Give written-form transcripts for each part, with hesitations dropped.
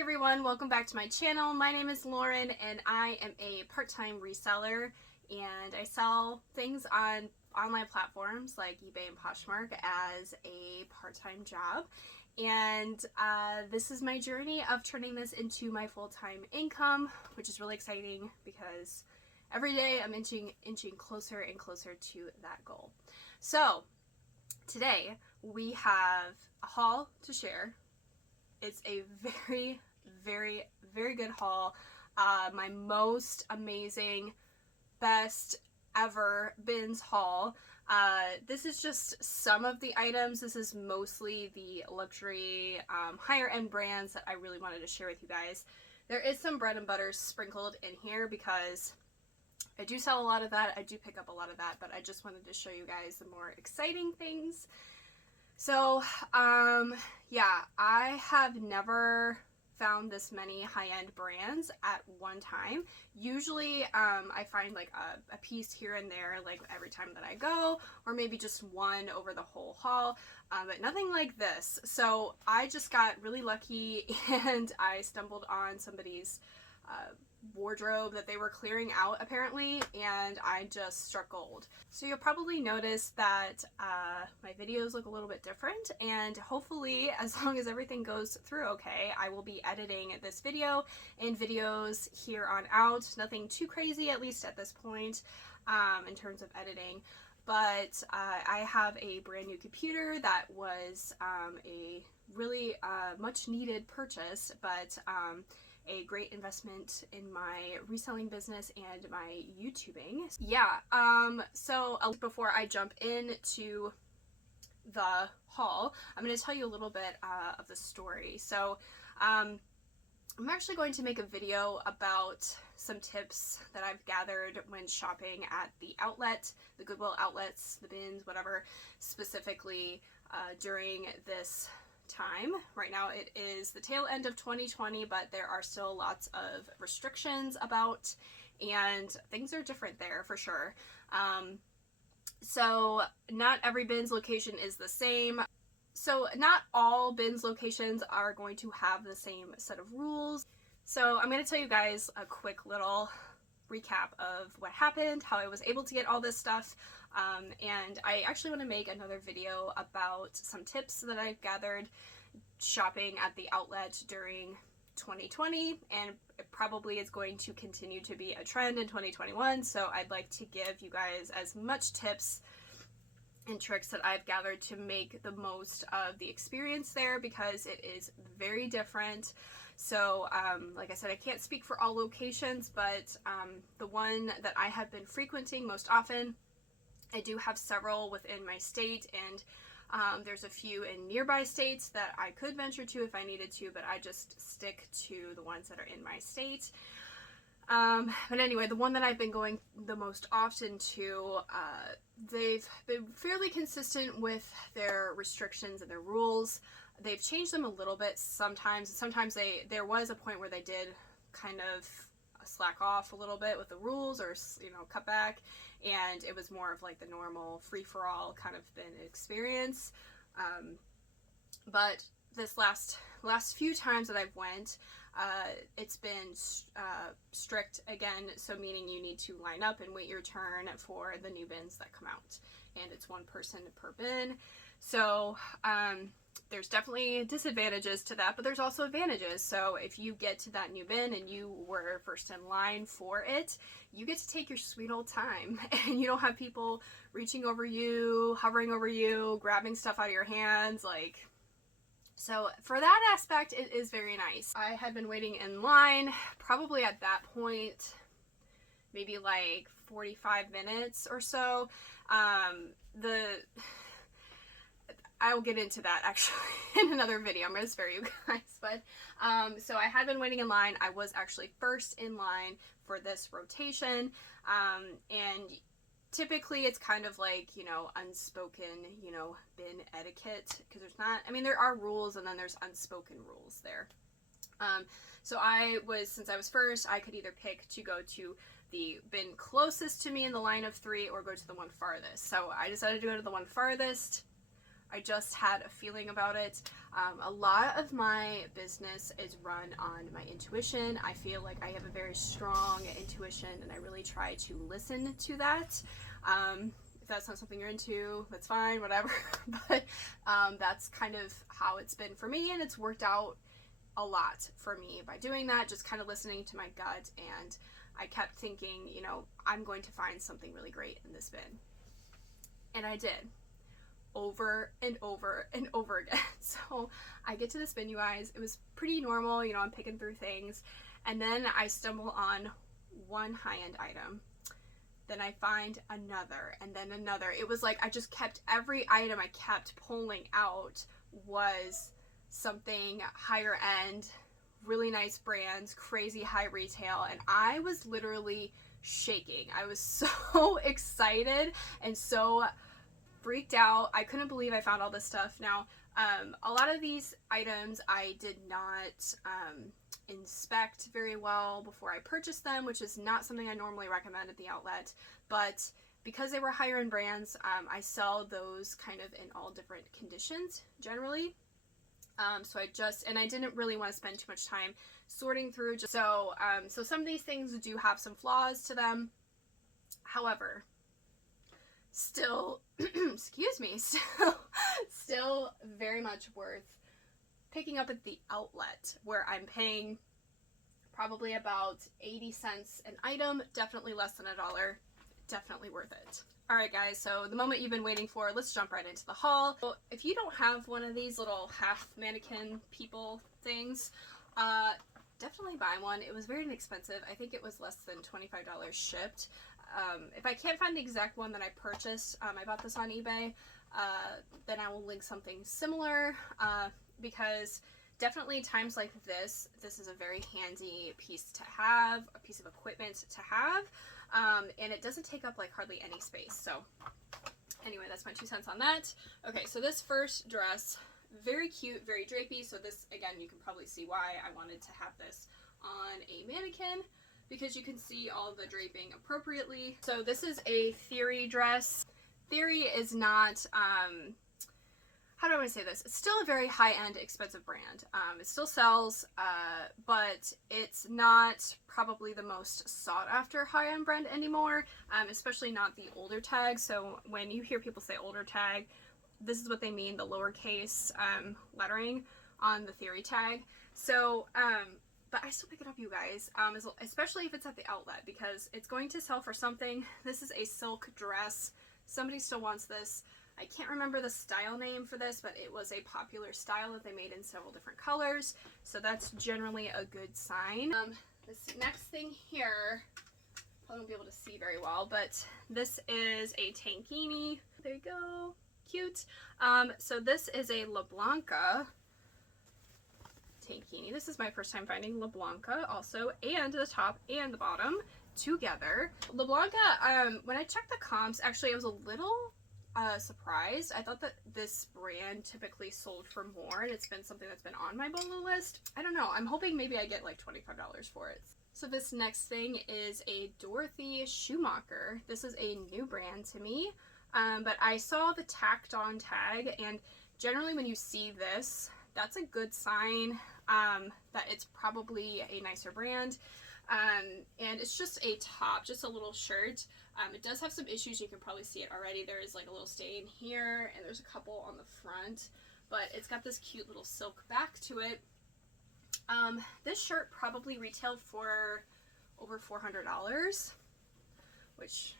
Hey everyone, welcome back to my channel. My name is Lauren and I am a part-time reseller and I sell things on online platforms like eBay and Poshmark as a part-time job. And this is my journey of turning this into my full-time income, which is really exciting because every day I'm inching closer and closer to that goal. So today we have a haul to share. It's a very, very, very good haul. My most amazing, best ever bins haul. This is just some of the items. This is mostly the luxury, higher end brands that I really wanted to share with you guys. There is some bread and butter sprinkled in here because I do sell a lot of that. I do pick up a lot of that, but I just wanted to show you guys the more exciting things. So, yeah, I have never found this many high-end brands at one time. Usually, I find like a piece here and there, like every time that I go, or maybe just one over the whole haul, but nothing like this. So I just got really lucky and I stumbled on somebody's wardrobe that they were clearing out apparently, and I just struck gold. So you'll probably notice that my videos look a little bit different, and hopefully as long as everything goes through okay, I will be editing this video and videos here on out. Nothing too crazy, at least at this point, in terms of editing. But I have a brand new computer that was a really much needed purchase, but a great investment in my reselling business and my YouTubing. Yeah, so before I jump into the haul, I'm going to tell you a little bit of the story. So I'm actually going to make a video about some tips that I've gathered when shopping at the outlet, the Goodwill outlets, the bins, whatever, specifically during this time. Right now it is the tail end of 2020, but there are still lots of restrictions about, and things are different there for sure. So not every bins location is the same. So not all bins locations are going to have the same set of rules. So I'm going to tell you guys a quick little recap of what happened, how I was able to get all this stuff, and I actually want to make another video about some tips that I've gathered shopping at the outlet during 2020, and it probably is going to continue to be a trend in 2021, so I'd like to give you guys as much tips and tricks that I've gathered to make the most of the experience there, because it is very different. So like I said, I can't speak for all locations, but the one that I have been frequenting most often, I do have several within my state, and there's a few in nearby states that I could venture to if I needed to, but I just stick to the ones that are in my state. But anyway, the one that I've been going the most often to, they've been fairly consistent with their restrictions and their rules. They've changed them a little bit sometimes. Sometimes there was a point where they did kind of slack off a little bit with the rules, or, you know, cut back, and it was more of like the normal free-for-all kind of bin experience. But this last few times that I've went, it's been strict again, so meaning you need to line up and wait your turn for the new bins that come out, and it's one person per bin. So there's definitely disadvantages to that, but there's also advantages. So if you get to that new bin and you were first in line for it, you get to take your sweet old time, and you don't have people reaching over you, hovering over you, grabbing stuff out of your hands, like. So for that aspect, it is very nice. I had been waiting in line probably at that point maybe like 45 minutes or so. I will get into that actually in another video. I'm going to spare you guys. But so I had been waiting in line. I was actually first in line for this rotation. And typically it's kind of like, you know, unspoken, you know, bin etiquette. Because there's not, I mean, there are rules and then there's unspoken rules there. So since I was first, I could either pick to go to the bin closest to me in the line of 3 or go to the one farthest. So I decided to go to the one farthest. I just had a feeling about it. A lot of my business is run on my intuition. I feel like I have a very strong intuition, and I really try to listen to that. If that's not something you're into, that's fine, whatever. But that's kind of how it's been for me, and it's worked out a lot for me by doing that, just kind of listening to my gut. And I kept thinking, you know, I'm going to find something really great in this bin. And I did. Over and over and over again. So I get to this bin, you guys. It was pretty normal, you know, I'm picking through things. And then I stumble on one high-end item. Then I find another, and then another. It was like I just kept, every item I kept pulling out was something higher end, really nice brands, crazy high retail, and I was literally shaking. I was so excited and so freaked out. I couldn't believe I found all this stuff. Now, a lot of these items I did not inspect very well before I purchased them, which is not something I normally recommend at the outlet, but because they were higher end brands, I sell those kind of in all different conditions generally. So I didn't really want to spend too much time sorting through. So some of these things do have some flaws to them. However, still, excuse me, still very much worth picking up at the outlet, where I'm paying probably about 80 cents an item, definitely less than $1, definitely worth it. Alright guys, so the moment you've been waiting for, let's jump right into the haul. So if you don't have one of these little half mannequin people things, definitely buy one. It was very inexpensive. I think it was less than $25 shipped. If I can't find the exact one that I purchased, I bought this on eBay, then I will link something similar, because definitely times like this is a very handy piece to have, a piece of equipment to have, and it doesn't take up like hardly any space. So anyway, that's my 2 cents on that. Okay, so this first dress, very cute, very drapey. So this, again, you can probably see why I wanted to have this on a mannequin, because you can see all the draping appropriately. So this is a Theory dress. Theory is not, how do I want to say this? It's still a very high-end, expensive brand. It still sells, but it's not probably the most sought-after high-end brand anymore, especially not the older tag. So when you hear people say older tag, this is what they mean, the lowercase lettering on the Theory tag. So, but I still pick it up, you guys, especially if it's at the outlet, because it's going to sell for something. This is a silk dress. Somebody still wants this. I can't remember the style name for this, but it was a popular style that they made in several different colors. So that's generally a good sign. This next thing here, probably won't be able to see very well, but this is a tankini. There you go. Cute. So this is a La Blanca tankini. This is my first time finding La Blanca also, and the top and the bottom together. La Blanca, when I checked the comps, actually I was a little surprised. I thought that this brand typically sold for more, and it's been something that's been on my bolo list. I don't know. I'm hoping maybe I get like $25 for it. So this next thing is a Dorothy Schumacher. This is a new brand to me, but I saw the tacked on tag, and generally when you see this, that's a good sign that it's probably a nicer brand. And it's just a top, just a little shirt. It does have some issues. You can probably see it already. There is like a little stain here, and there's a couple on the front, but it's got this cute little silk back to it. This shirt probably retailed for over $400, which,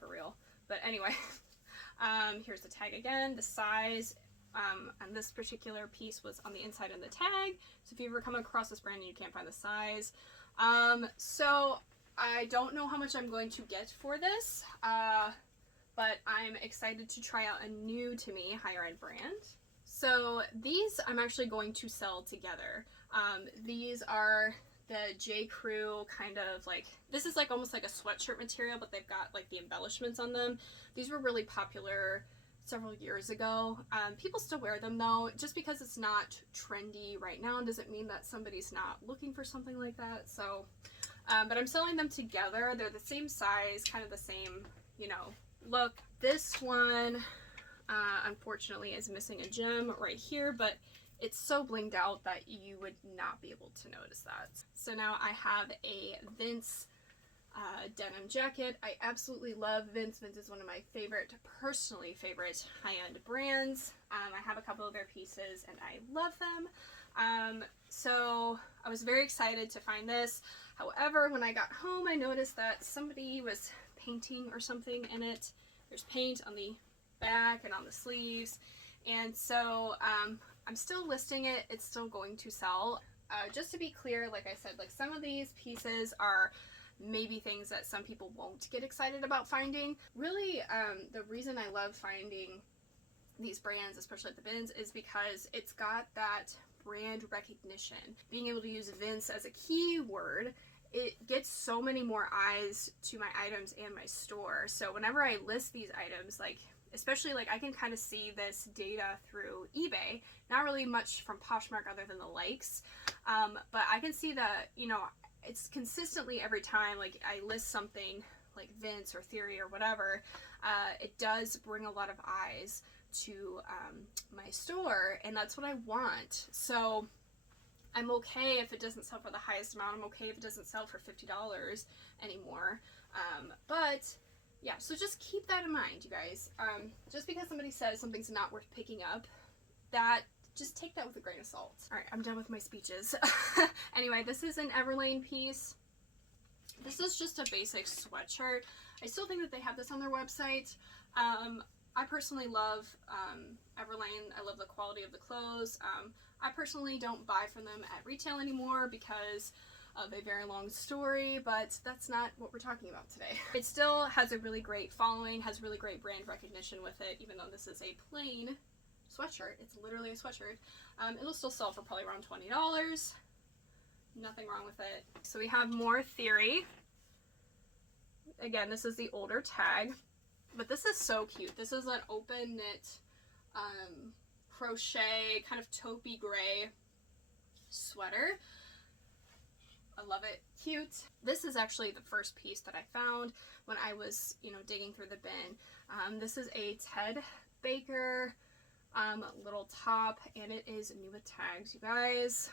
for real. But anyway, here's the tag again. The size on this particular piece was on the inside of the tag. So if you ever come across this brand and you can't find the size, so I don't know how much I'm going to get for this, but I'm excited to try out a new, to me, higher end brand. So these I'm actually going to sell together. These are the J. Crew kind of like, this is like almost like a sweatshirt material, but they've got like the embellishments on them. These were really popular several years ago. People still wear them though. Just because it's not trendy right now doesn't mean that somebody's not looking for something like that. So, but I'm selling them together. They're the same size, kind of the same, you know, look. This one, unfortunately is missing a gem right here, but it's so blinged out that you would not be able to notice that. So now I have a Vince denim jacket. I absolutely love Vince. Vince is one of my personally favorite high-end brands. I have a couple of their pieces and I love them. So I was very excited to find this. However, when I got home, I noticed that somebody was painting or something in it. There's paint on the back and on the sleeves. And so I'm still listing it. It's still going to sell. Just to be clear, like I said, like some of these pieces are maybe things that some people won't get excited about finding. Really, the reason I love finding these brands, especially at the bins, is because it's got that brand recognition. Being able to use Vince as a keyword, it gets so many more eyes to my items and my store. So whenever I list these items, like especially like I can kind of see this data through eBay, not really much from Poshmark other than the likes, but I can see that, you know, it's consistently every time like I list something like Vince or Theory or whatever, it does bring a lot of eyes to my store, and that's what I want. So I'm okay if it doesn't sell for the highest amount. I'm okay if it doesn't sell for $50 anymore. But yeah, so just keep that in mind, you guys. Just because somebody says something's not worth picking up, just take that with a grain of salt. All right, I'm done with my speeches. Anyway, this is an Everlane piece. This is just a basic sweatshirt. I still think that they have this on their website. I personally love Everlane. I love the quality of the clothes. I personally don't buy from them at retail anymore because of a very long story, but that's not what we're talking about today. It still has a really great following, has really great brand recognition with it, even though this is a plain sweatshirt. It's literally a sweatshirt. It'll still sell for probably around $20. Nothing wrong with it. So we have more Theory. Again, this is the older tag, but this is so cute. This is an open knit crochet kind of taupey gray sweater. I love it. Cute. This is actually the first piece that I found when I was, you know, digging through the bin. This is a Ted Baker little top, and it is new with tags, you guys.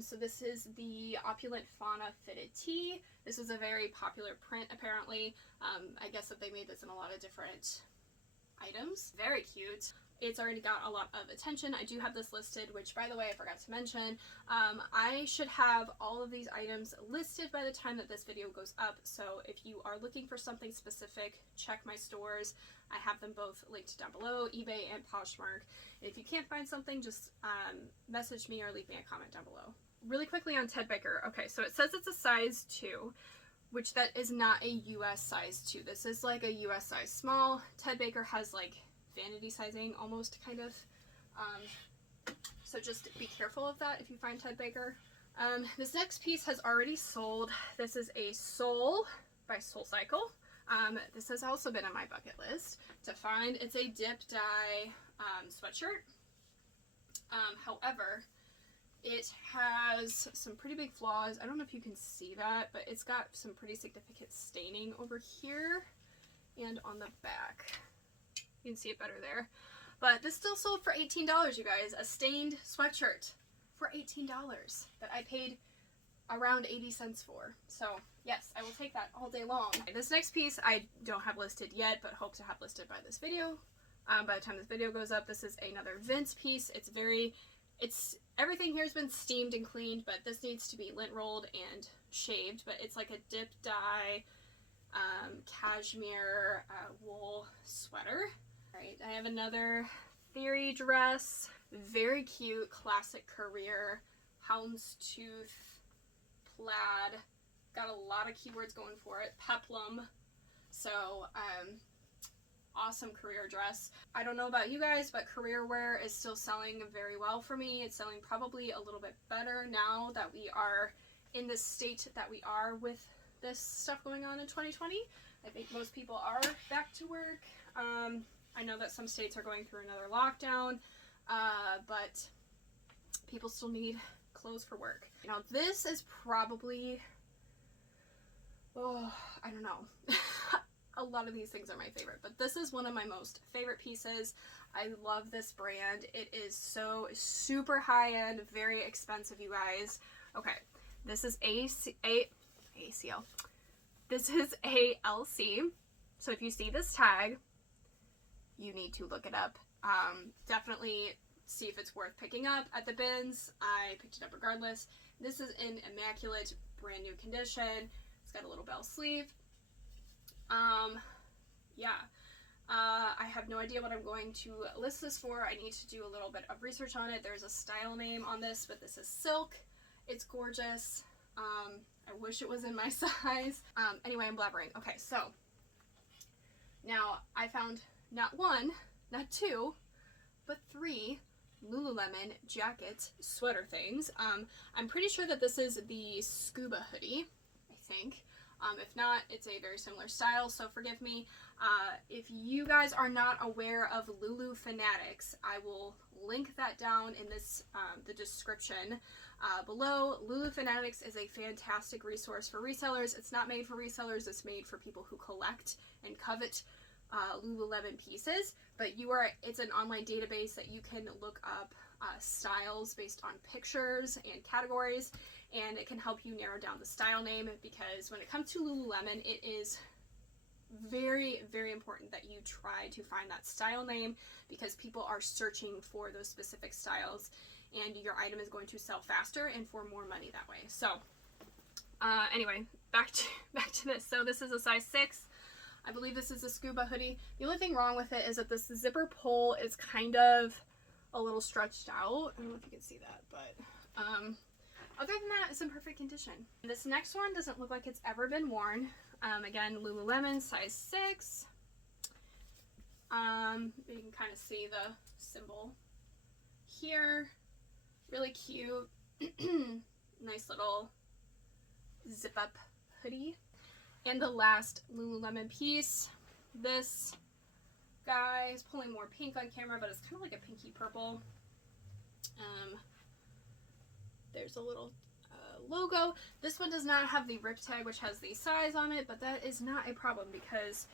So this is the Opulent Fauna Fitted Tee. This is a very popular print, apparently. I guess that they made this in a lot of different items. Very cute. It's already got a lot of attention. I do have this listed, which, by the way, I forgot to mention. I should have all of these items listed by the time that this video goes up. So if you are looking for something specific, check my stores. I have them both linked down below, eBay and Poshmark. If you can't find something, just message me or leave me a comment down below. Really quickly on Ted Baker. Okay, so it says it's a size 2, which that is not a US size 2. This is like a US size small. Ted Baker has like vanity sizing almost, kind of. So just be careful of that if you find Ted Baker. This next piece has already sold. This is a Soul by SoulCycle. This has also been on my bucket list to find. It's a dip dye sweatshirt. However, it has some pretty big flaws. I don't know if you can see that, but it's got some pretty significant staining over here and on the back. You can see it better there. But this still sold for $18, you guys. A stained sweatshirt for $18 that I paid around 80 cents for. So yes, I will take that all day long. This next piece I don't have listed yet, but hope to have listed by this video. By the time this video goes up, this is another Vince piece. Everything here has been steamed and cleaned, but this needs to be lint rolled and shaved. But it's like a dip dye cashmere wool sweater. Alright, I have another Theory dress. Very cute, classic career, houndstooth plaid. Got a lot of keywords going for it. Peplum. So, awesome career dress. I don't know about you guys, but career wear is still selling very well for me. It's selling probably a little bit better now that we are in the state that we are with this stuff going on in 2020. I think most people are back to work. I know that some states are going through another lockdown, but people still need clothes for work. Now this is probably, oh, I don't know. a lot of these things are my favorite, but this is one of my most favorite pieces. I love this brand. It is so super high-end, very expensive, you guys. Okay, this is ACL. This is A.L.C. So if you see this tag, you need to look it up. Definitely see if it's worth picking up at the bins. I picked it up regardless. This is in immaculate, brand new condition. It's got a little bell sleeve. Yeah. I have no idea what I'm going to list this for. I need to do a little bit of research on it. There's a style name on this, but this is silk. It's gorgeous. I wish it was in my size. Anyway, I'm blabbering. Okay, so now I found not one, not two, but 3 Lululemon jacket sweater things. I'm pretty sure that this is the scuba hoodie, I think. If not, it's a very similar style, so forgive me. If you guys are not aware of Lulu Fanatics, I will link that down in this the description below. Lulu Fanatics is a fantastic resource for resellers. It's not made for resellers, it's made for people who collect and covet Lululemon pieces, but it's an online database that you can look up styles based on pictures and categories, and it can help you narrow down the style name, because when it comes to Lululemon, it is very, very important that you try to find that style name, because people are searching for those specific styles, and your item is going to sell faster and for more money that way. So anyway, back to this. So this is a size 6. I believe this is a scuba hoodie. The only thing wrong with it is that this zipper pull is kind of a little stretched out. I don't know if you can see that, but other than that, it's in perfect condition. This next one doesn't look like it's ever been worn. Again, Lululemon, size 6. You can kind of see the symbol here. Really cute. Nice little zip up hoodie. And the last Lululemon piece, this guy is pulling more pink on camera, but it's kind of like a pinky purple. There's a little logo. This one does not have the rip tag, which has the size on it, but that is not a problem, because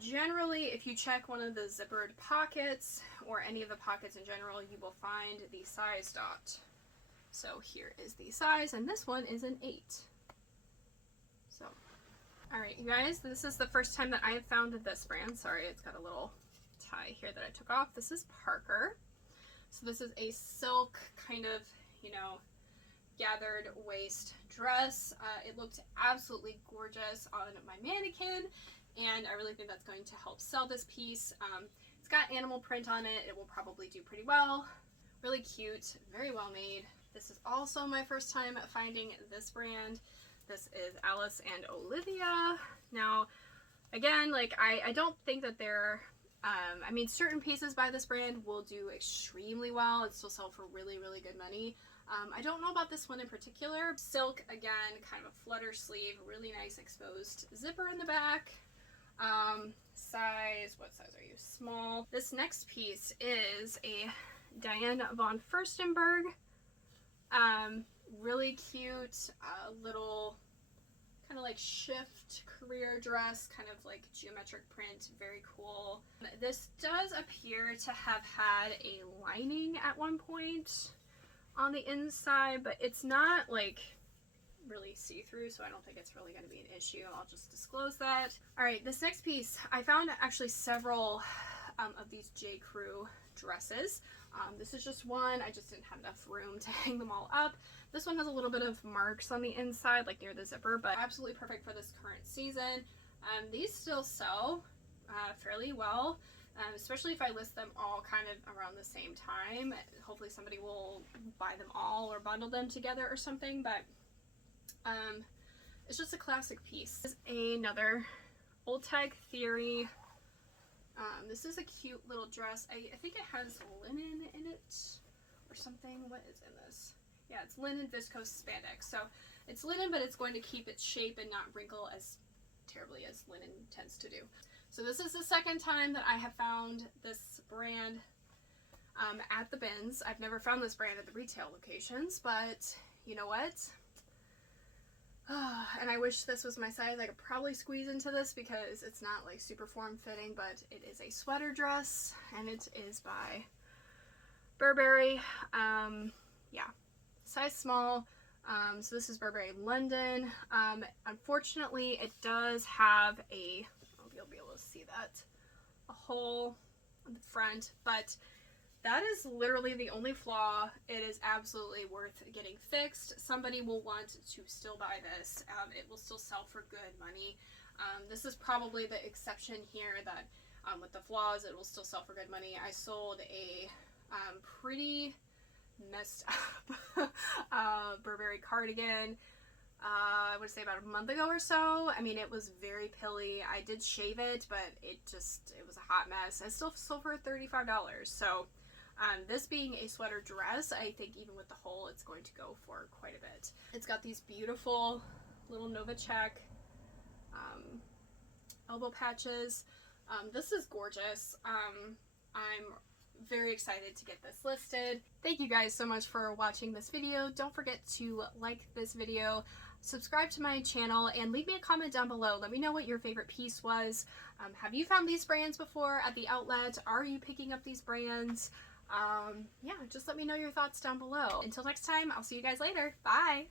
generally if you check one of the zippered pockets or any of the pockets in general, you will find the size dot. So here is the size, and this one is an 8. So alright, you guys, this is the first time that I have found this brand. Sorry, it's got a little tie here that I took off. This is Parker. So this is a silk kind of, gathered waist dress. It looked absolutely gorgeous on my mannequin, and I really think that's going to help sell this piece. It's got animal print on it. It will probably do pretty well. Really cute, very well made. This is also my first time finding this brand. This is Alice and Olivia. Now, again, I don't think that they're, certain pieces by this brand will do extremely well and still sell for really, really good money. I don't know about this one in particular. Silk, again, kind of a flutter sleeve, really nice exposed zipper in the back. Size, what size are you? Small. This next piece is a Diane von Furstenberg. Really cute, little kind of like shift career dress, kind of like geometric print, very cool. This does appear to have had a lining at one point on the inside, but it's not like really see-through, so I don't think it's really going to be an issue. I'll just disclose that. Alright, this next piece, I found actually several of these J. Crew dresses. This is just one. I just didn't have enough room to hang them all up. This one has a little bit of marks on the inside, like near the zipper, but absolutely perfect for this current season. These still sell fairly well, especially if I list them all kind of around the same time. Hopefully somebody will buy them all or bundle them together or something, but it's just a classic piece. This is another Old Tag Theory. This is a cute little dress. I think it has linen in it or something. What is in this? Yeah, it's linen viscose spandex. So it's linen, but it's going to keep its shape and not wrinkle as terribly as linen tends to do. So this is the second time that I have found this brand at the bins. I've never found this brand at the retail locations, but you know what? And I wish this was my size. I could probably squeeze into this because it's not like super form fitting, but it is a sweater dress and it is by Burberry. Yeah, size small. So this is Burberry London. Unfortunately, it does have a, I hope you'll be able to see that, a hole on the front, but that is literally the only flaw. It is absolutely worth getting fixed. Somebody will want to still buy this. It will still sell for good money. This is probably the exception here that with the flaws, it will still sell for good money. I sold a pretty messed up Burberry cardigan, I would say about a month ago or so. I mean, it was very pilly. I did shave it, but it was a hot mess. I still sold for $35. So this being a sweater dress, I think even with the hole, it's going to go for quite a bit. It's got these beautiful little Novacek elbow patches. This is gorgeous. I'm very excited to get this listed. Thank you guys so much for watching this video. Don't forget to like this video, subscribe to my channel, and leave me a comment down below. Let me know what your favorite piece was. Have you found these brands before at the outlet? Are you picking up these brands? Yeah, just let me know your thoughts down below. Until next time, I'll see you guys later. Bye!